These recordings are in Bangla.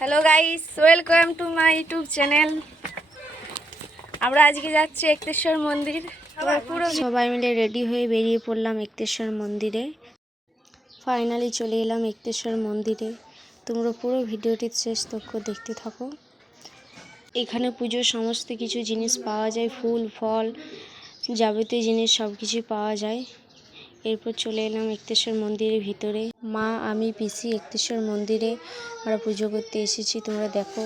Hello guys welcome to my YouTube channel আমরা আজকে যাচ্ছি একতেশ্বর মন্দির। পুরো সবাই মিলে রেডি হয়ে বেরিয়ে পড়লাম একতেশ্বর মন্দিরে। ফাইনালি চলে এলাম একতেশ্বর মন্দিরে। তোমরা পুরো ভিডিওটির শেষ তক্ষ দেখতে থাকো। এখানে পুজোর সমস্ত কিছু জিনিস পাওয়া যায় ফুল ফল যাবতীয় জিনিস সব কিছু পাওয়া যায়। এরপর চলে এলাম একতেশ্বর মন্দিরের ভিতরে। মা, আমি পিসি একতেশ্বর মন্দিরে। আমরা পুজো করতে এসেছি, তোমরা দেখো।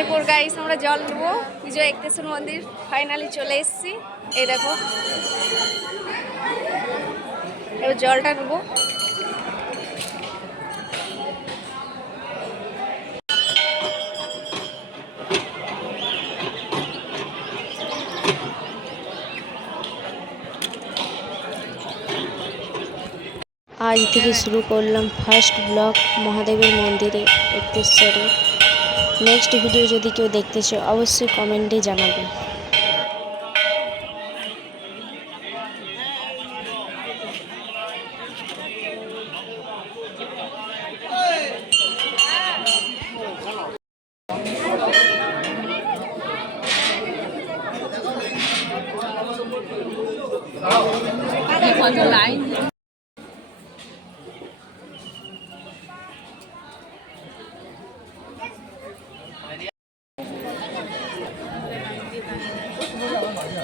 এরপর গাইস আমরা জল নেব। পুজো একতেশ্বর মন্দির ফাইনালি চলে এসেছি। এই দেখো। এবার জলটা নেব। আজ থেকে শুরু করলাম ফার্স্ট ব্লগ মহাদেবের মন্দিরে একতেশ্বরে নেক্সট ভিডিও যদি কেউ দেখতে চাও অবশ্যই কমেন্টে জানাবে।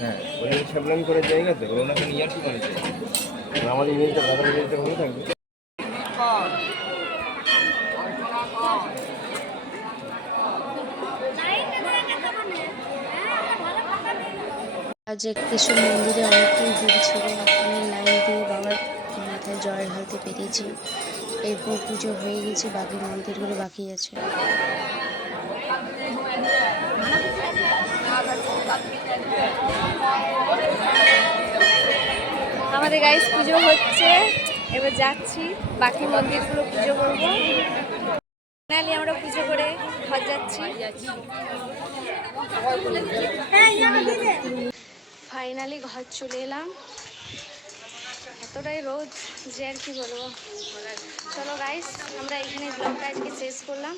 হ্যাঁ ওই ছ্যাবলামি জায়গা তো নিয়ে আমাদের ইমেজটা ইমেজটা ভালো থাকবে? আজ একতেশ্বর মন্দিরে অনেকটাই ভিড় ছিল ওখানে লাইন দিয়ে বাবার মাথায় জল ঢালতে পেরেছি এরপর পুজো হয়ে গেছে, বাকি মন্দিরগুলো বাকি আছে। আমাদের গাইস পুজো হচ্ছে। এবার যাচ্ছি। বাকি মন্দিরগুলো পুজো করব। ফাইনালি আমরা পুজো করে ঘর যাচ্ছি। ফাইনালি ঘর চলে এলাম। এতটাই রোদ যে আর কি বলব। চলো গাইস আমরা এখানে ব্লগটা আজকে শেষ করলাম।